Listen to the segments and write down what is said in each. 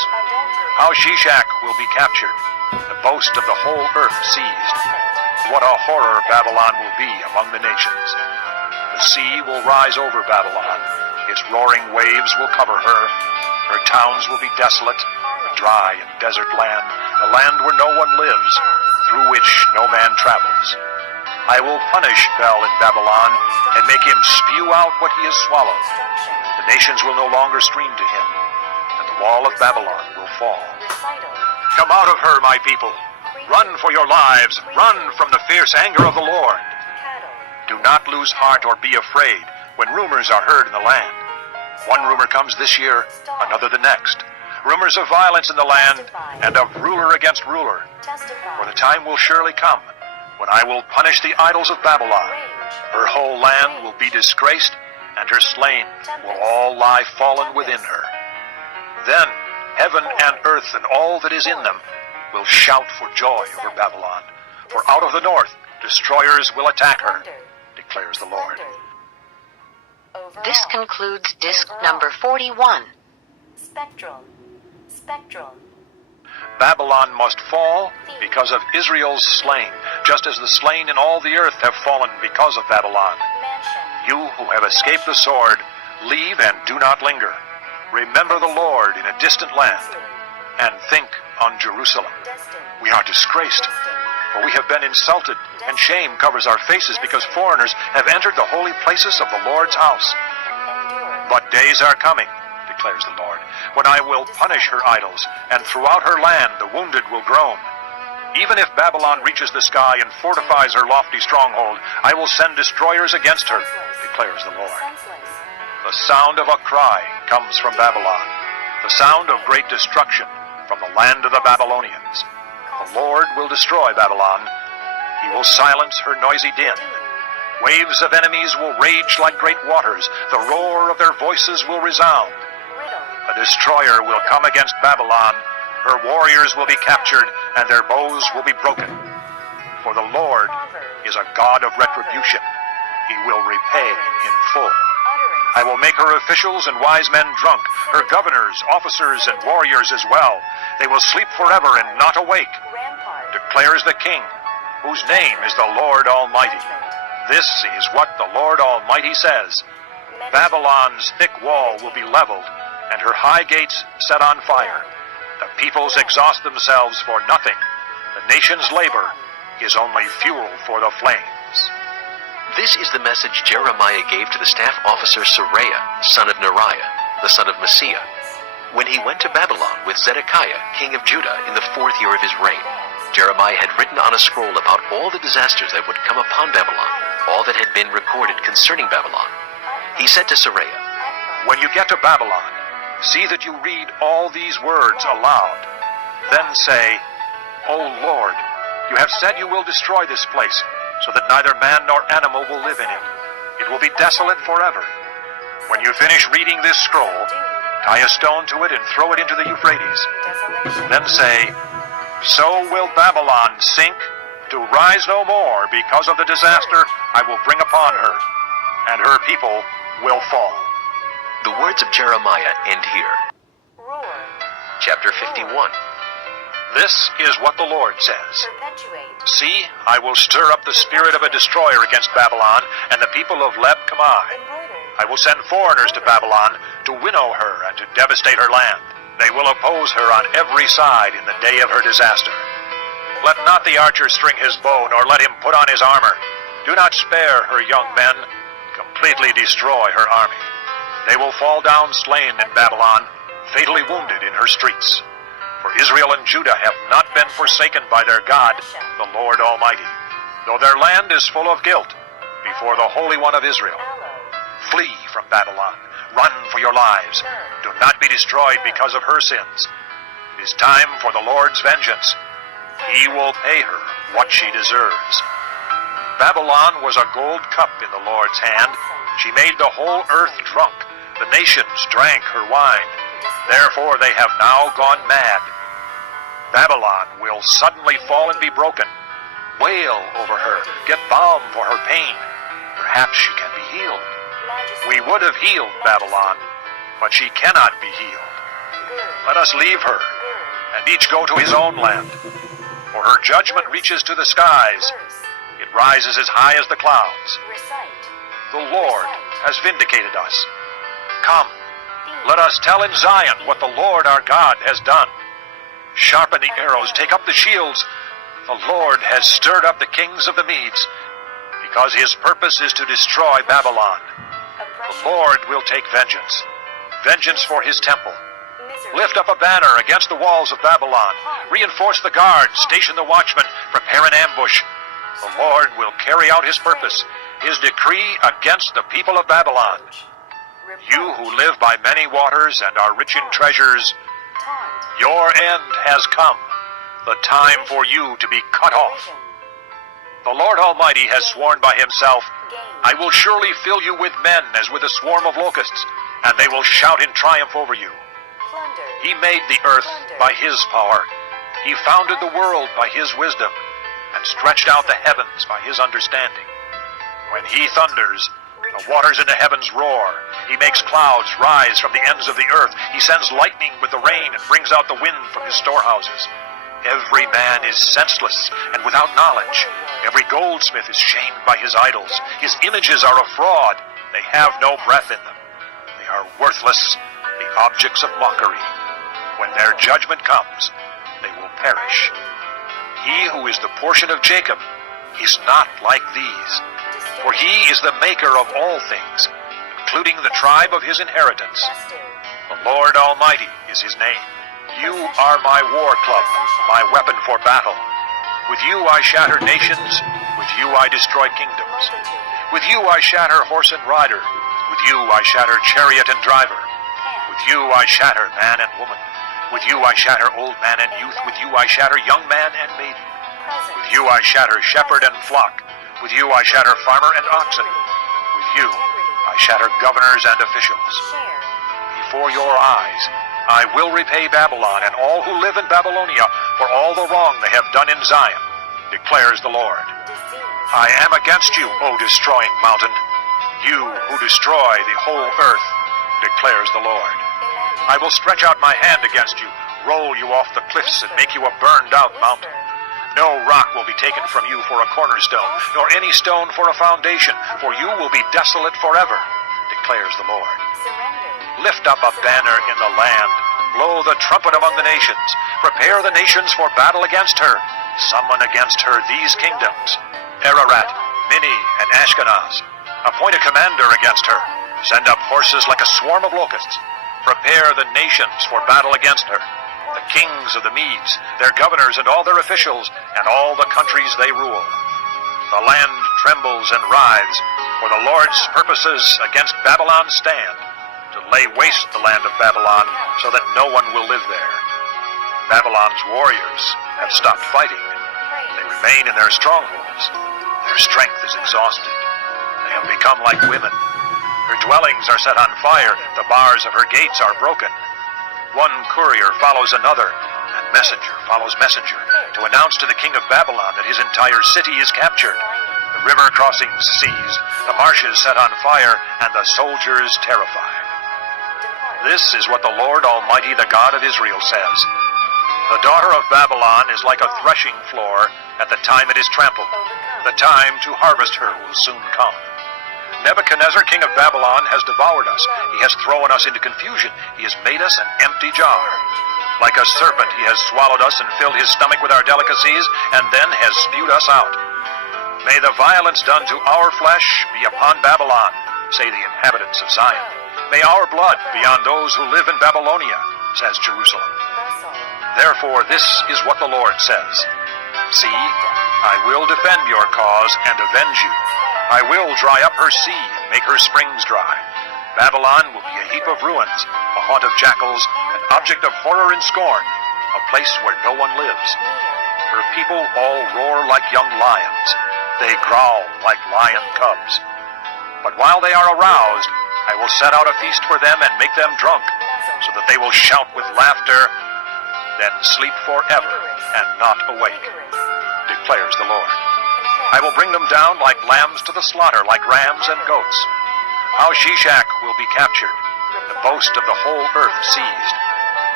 How Shishak will be captured, the boast of the whole earth seized. What a horror Babylon will be among the nations. The sea will rise over Babylon. Its roaring waves will cover her. Her towns will be desolate, a dry and desert land, a land where no one lives, through which no man travels. I will punish Bel in Babylon and make him spew out what he has swallowed. The nations will no longer stream to him, and the wall of Babylon will fall. Come out of her, my people. Run for your lives. Run from the fierce anger of the Lord. Do not lose heart or be afraid when rumors are heard in the land. One rumor comes this year, another the next. Rumors of violence in the land and of ruler against ruler. For the time will surely come when I will punish the idols of Babylon. Her whole land will be disgraced, and her slain will all lie fallen within her. Then heaven and earth and all that is in them will shout for joy over Babylon. For out of the north destroyers will attack her, declares the Lord. This concludes disc number 41. Spectral. Babylon must fall because of Israel's slain, just as the slain in all the earth have fallen because of Babylon. You who have escaped the sword, leave and do not linger. Remember the Lord in a distant land, and think on Jerusalem. We are disgraced, for we have been insulted, and shame covers our faces because foreigners have entered the holy places of the Lord's house. But days are coming, declares the Lord, when I will punish her idols, and throughout her land the wounded will groan. Even if Babylon reaches the sky and fortifies her lofty stronghold, I will send destroyers against her, declares the Lord. The sound of a cry comes from Babylon, the sound of great destruction from the land of the Babylonians. The Lord will destroy Babylon. He will silence her noisy din. Waves of enemies will rage like great waters. The roar of their voices will resound. A destroyer will come against Babylon. Her warriors will be captured, and their bows will be broken. For the Lord is a God of retribution. He will repay in full. I will make her officials and wise men drunk, her governors, officers, and warriors as well. They will sleep forever and not awake, declares the King, whose name is the Lord Almighty. This is what the Lord Almighty says. Babylon's thick wall will be leveled, and her high gates set on fire. The peoples exhaust themselves for nothing. The nation's labor is only fuel for the flames. This is the message Jeremiah gave to the staff officer Seraiah, son of Neriah, the son of Messiah, when he went to Babylon with Zedekiah, king of Judah, in the 4th year of his reign. Jeremiah had written on a scroll about all the disasters that would come upon Babylon, all that had been recorded concerning Babylon. He said to Seraiah, When you get to Babylon, see that you read all these words aloud. Then say, O Lord, you have said you will destroy this place, so that neither man nor animal will live in it. It will be desolate forever. When you finish reading this scroll, tie a stone to it and throw it into the Euphrates. Then say, So will Babylon sink, to rise no more because of the disaster I will bring upon her, and her people will fall. The words of Jeremiah end here. Chapter 51. This is what the Lord says. See, I will stir up the spirit of a destroyer against Babylon and the people of Leb Kamai. I will send foreigners to Babylon to winnow her and to devastate her land. They will oppose her on every side in the day of her disaster. Let not the archer string his bow, nor let him put on his armor. Do not spare her young men. Completely destroy her army. They will fall down slain in Babylon, fatally wounded in her streets. For Israel and Judah have not been forsaken by their God, the Lord Almighty, though their land is full of guilt before the Holy One of Israel. Flee from Babylon. Run for your lives. Do not be destroyed because of her sins. It is time for the Lord's vengeance. He will pay her what she deserves. Babylon was a gold cup in the Lord's hand. She made the whole earth drunk. The nations drank her wine. Therefore they have now gone mad. Babylon will suddenly fall and be broken. Wail over her. Get balm for her pain. Perhaps she can be healed. We would have healed Babylon, but she cannot be healed. Let us leave her, and each go to his own land. For her judgment reaches to the skies. It rises as high as the clouds. The Lord has vindicated us. Come, let us tell in Zion what the Lord our God has done. Sharpen the arrows, take up the shields. The Lord has stirred up the kings of the Medes, because his purpose is to destroy Babylon. The Lord will take vengeance, vengeance for his temple. Lift up a banner against the walls of Babylon. Reinforce the guards, station the watchmen, prepare an ambush. The Lord will carry out his purpose, his decree against the people of Babylon. You who live by many waters and are rich in treasures, your end has come, the time for you to be cut off. The Lord Almighty has sworn by himself, I will surely fill you with men as with a swarm of locusts, and they will shout in triumph over you. He made the earth by his power. He founded the world by his wisdom, and stretched out the heavens by his understanding. When he thunders, the waters in the heavens roar. He makes clouds rise from the ends of the earth. He sends lightning with the rain and brings out the wind from his storehouses. Every man is senseless and without knowledge. Every goldsmith is shamed by his idols. His images are a fraud. They have no breath in them. They are worthless, the objects of mockery. When their judgment comes, they will perish. He who is the portion of Jacob is not like these, for he is the maker of all things, including the tribe of his inheritance. The Lord Almighty is his name. You are my war club, my weapon for battle. With you I shatter nations, with you I destroy kingdoms. With you I shatter horse and rider, with you I shatter chariot and driver. With you I shatter man and woman. With you I shatter old man and youth. With you I shatter young man and maiden. With you I shatter shepherd and flock. With you I shatter farmer and oxen. With you I shatter governors and officials. Before your eyes I will repay Babylon and all who live in Babylonia for all the wrong they have done in Zion, declares the Lord. I am against you, O destroying mountain, you who destroy the whole earth, declares the Lord. I will stretch out my hand against you, roll you off the cliffs, and make you a burned-out mountain. No rock will be taken from you for a cornerstone, nor any stone for a foundation, for you will be desolate forever, declares the Lord. Lift up a banner in the land, blow the trumpet among the nations, prepare the nations for battle against her, summon against her these kingdoms, Ararat, Minni, and Ashkenaz. Appoint a commander against her, send up horses like a swarm of locusts. Prepare the nations for battle against her, the kings of the Medes, their governors and all their officials, and all the countries they rule. The land trembles and writhes, for the Lord's purposes against Babylon stand, to lay waste the land of Babylon, so that no one will live there. Babylon's warriors have stopped fighting. They remain in their strongholds. Their strength is exhausted. They have become like women. Her dwellings are set on fire. The bars of her gates are broken. One courier follows another, and messenger follows messenger, to announce to the king of Babylon that his entire city is captured. The river crossings seized, the marshes set on fire, and the soldiers terrified. This is what the Lord Almighty, the God of Israel, says. The daughter of Babylon is like a threshing floor at the time it is trampled. The time to harvest her will soon come. Nebuchadnezzar, king of Babylon, has devoured us. He has thrown us into confusion. He has made us an empty jar. Like a serpent, he has swallowed us and filled his stomach with our delicacies, and then has spewed us out. May the violence done to our flesh be upon Babylon, say the inhabitants of Zion. May our blood be on those who live in Babylonia, says Jerusalem. Therefore, this is what the Lord says. See, I will defend your cause and avenge you. I will dry up her sea and make her springs dry. Babylon will be a heap of ruins, a haunt of jackals, an object of horror and scorn, a place where no one lives. Her people all roar like young lions. They growl like lion cubs. But while they are aroused, I will set out a feast for them and make them drunk, so that they will shout with laughter, then sleep forever and not awake, declares the Lord. I will bring them down like lambs to the slaughter, like rams and goats. How Shishak will be captured, the boast of the whole earth seized.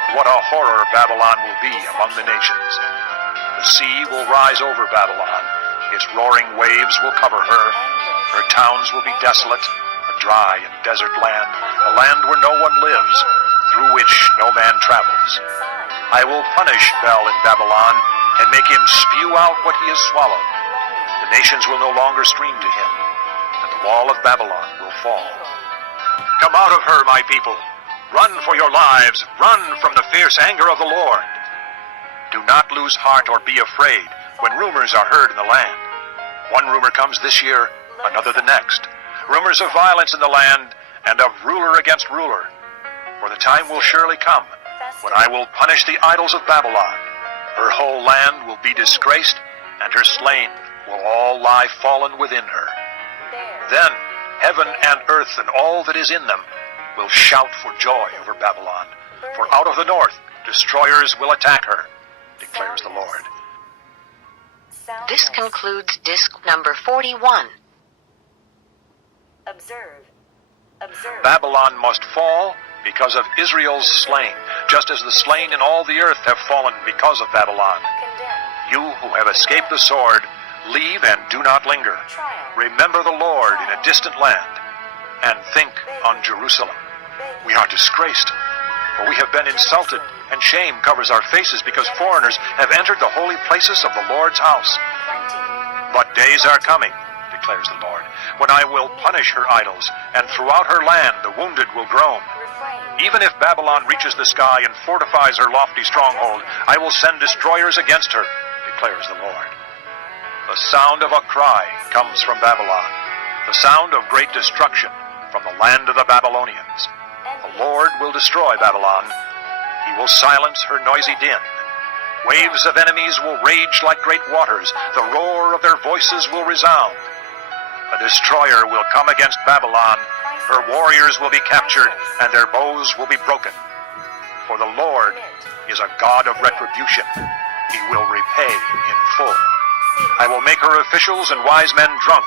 What a horror Babylon will be among the nations. The sea will rise over Babylon. Its roaring waves will cover her. Her towns will be desolate, a dry and desert land, a land where no one lives, through which no man travels. I will punish Bel in Babylon and make him spew out what he has swallowed. The nations will no longer stream to him, and the wall of Babylon will fall. Come out of her, my people. Run for your lives. Run from the fierce anger of the Lord. Do not lose heart or be afraid when rumors are heard in the land. One rumor comes this year, another the next. Rumors of violence in the land and of ruler against ruler. For the time will surely come when I will punish the idols of Babylon. Her whole land will be disgraced, and her slain will all lie fallen within her. Then heaven and earth and all that is in them will shout for joy over Babylon. For out of the north destroyers will attack her, declares the Lord. This concludes disc number 41. Observe. Babylon must fall because of Israel's slain, just as the slain in all the earth have fallen because of Babylon. You who have escaped the sword, leave and do not linger. Remember the Lord in a distant land, and think on Jerusalem. We are disgraced, for we have been insulted, and shame covers our faces because foreigners have entered the holy places of the Lord's house. But days are coming, declares the Lord, when I will punish her idols, and throughout her land the wounded will groan. Even if Babylon reaches the sky and fortifies her lofty stronghold, I will send destroyers against her, declares the Lord. The sound of a cry comes from Babylon, the sound of great destruction from the land of the Babylonians. The Lord will destroy Babylon. He will silence her noisy din. Waves of enemies will rage like great waters. The roar of their voices will resound. A destroyer will come against Babylon. Her warriors will be captured, and their bows will be broken. For the Lord is a God of retribution. He will repay in full. I will make her officials and wise men drunk